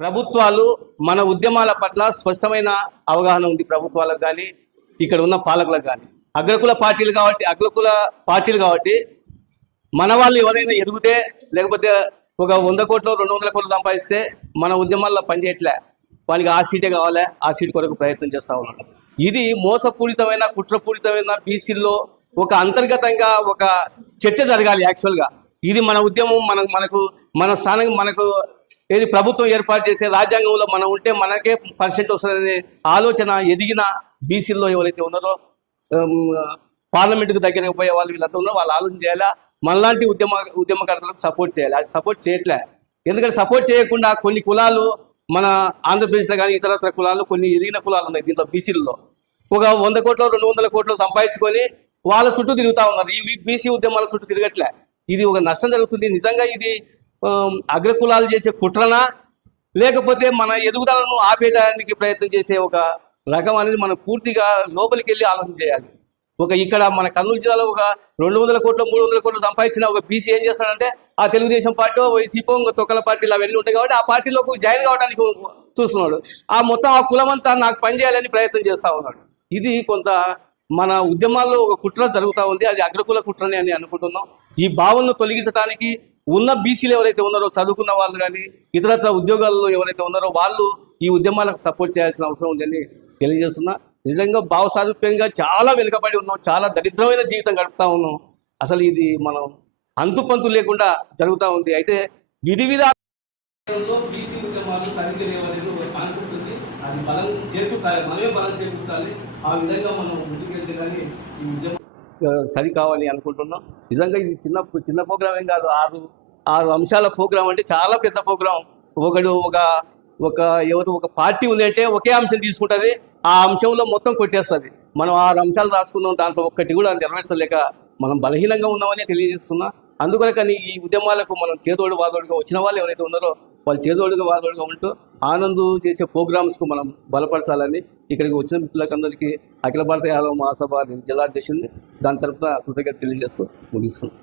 ప్రభుత్వాలు మన ఉద్యమాల పట్ల స్పష్టమైన అవగాహన ఉంది. ప్రభుత్వాలకు కానీ ఇక్కడ ఉన్న పాలకులకు కానీ అగ్రకుల పార్టీలు కాబట్టి మన వాళ్ళు ఎవరైనా ఎదిగితే లేకపోతే ఒక 100 కోట్లు 200 కోట్లు సంపాదిస్తే మన ఉద్యమాల్లో పనిచేయట్లే, వానికి ఆ సీటే కావాలి, ఆ సీట్ కొరకు ప్రయత్నం చేస్తూ ఉన్నాడు. ఇది మోసపూరితమైన కుట్రపూరితమైన బీసీల్లో ఒక అంతర్గతంగా ఒక చర్చ జరగాలి. యాక్చువల్గా ఇది మన ఉద్యమం, మన స్థానం మనకు ఏది ప్రభుత్వం ఏర్పాటు చేసే రాజ్యాంగంలో మనం ఉంటే మనకే పర్సెంట్ వస్తుందనే ఆలోచన ఎదిగిన బీసీల్లో ఎవరైతే ఉన్నారో పార్లమెంటుకు దగ్గరకు పోయే వాళ్ళు వీళ్ళంతా ఉన్నారో వాళ్ళు ఆలోచన చేయాలా. మనలాంటి ఉద్యమకర్తలకు సపోర్ట్ చేయాలి. అది సపోర్ట్ చేయట్లే. ఎందుకంటే సపోర్ట్ చేయకుండా కొన్ని కులాలు మన ఆంధ్రప్రదేశ్లో కానీ ఇతరత్ర కులాలు కొన్ని ఎదిగిన కులాలు ఉన్నాయి. దీంట్లో బీసీలలో ఒక 100 కోట్లు 200 కోట్లు సంపాదించుకొని వాళ్ళ చుట్టూ తిరుగుతూ ఉన్నారు. ఈ బీసీ ఉద్యమాల చుట్టూ తిరగట్లే. ఇది ఒక నష్టం జరుగుతుంది. నిజంగా ఇది అగ్రకులాలు చేసే కుట్రనా లేకపోతే మన ఎదుగుదలను ఆపేయడానికి ప్రయత్నం చేసే ఒక రకం అనేది మనం పూర్తిగా లోపలికి వెళ్ళి ఆలోచన చేయాలి. ఇక్కడ మన కర్నూలు జిల్లాలో ఒక 200 కోట్లు 300 కోట్లు సంపాదించిన ఒక బీసీ ఏం చేస్తాడంటే ఆ తెలుగుదేశం పార్టీ వైసీపీ తొక్కల పార్టీలు అవన్నీ ఉంటాయి కాబట్టి ఆ పార్టీలోకి జాయిన్ కావడానికి చూస్తున్నాడు. మొత్తం ఆ కులమంతా నాకు పని చేయాలని ప్రయత్నం చేస్తూ ఉన్నాడు. ఇది కొంత మన ఉద్యమాల్లో ఒక కుట్ర జరుగుతూ ఉంది. అది అగ్రకుల కుట్రని అని అనుకుంటున్నాం. ఈ భావనను తొలగించడానికి ఉన్న బీసీలు ఎవరైతే ఉన్నారో చదువుకున్న వాళ్ళు కానీ ఇతరత్ర ఉద్యోగాల్లో ఎవరైతే ఉన్నారో వాళ్ళు ఈ ఉద్యమాలకు సపోర్ట్ చేయాల్సిన అవసరం ఉందని తెలియజేస్తున్నా. నిజంగా భావసారూప్యంగా చాలా వెనుకబడి ఉన్నాం, చాలా దరిద్రమైన జీవితం గడుపుతా ఉన్నాం. అసలు ఇది మనం అంతుపంతు లేకుండా జరుగుతూ ఉంది. అయితే విధి విధానంలో బీసీ ఉద్యమాలు సరిగ్గా ఒక కాన్సెప్ట్ ఉంది. అది బలం చేకూర్చాలి, మనమే బలం చేకూర్చాలి. ఆ విధంగా మనం ముందుకెళ్తే కానీ ఈ ఉద్యమం సరి కావాలి అనుకుంటున్నాం. నిజంగా ఇది చిన్న ప్రోగ్రాం ఏం కాదు. ఆరు అంశాల ప్రోగ్రాం అంటే చాలా పెద్ద ప్రోగ్రాం. ఒక పార్టీ ఉంది అంటే ఒకే అంశం తీసుకుంటుంది, ఆ అంశంలో మొత్తం కొట్టేస్తుంది. మనం 6 అంశాలు రాసుకున్నాం, దాంట్లో ఒక్కటి కూడా నెరవేర్చలేక మనం బలహీనంగా ఉన్నామని తెలియజేస్తున్నా. అందుకని ఈ ఉద్యమాలకు మనం చేదోడు వాదోడుగా వచ్చిన వాళ్ళు ఎవరైతే ఉన్నారో వాళ్ళు చేదోడుగా వాదోడుగా ఉంటూ ఆనంద్ చేసే ప్రోగ్రామ్స్కు మనం బలపరచాలని ఇక్కడికి వచ్చిన మిత్రులకందరికీ అఖిల భారత యాదవ మహాసభ జిల్లా అధ్యక్షుడిని దాని తరఫున కృతజ్ఞత తెలియజేస్తూ ముగిస్తున్నాం.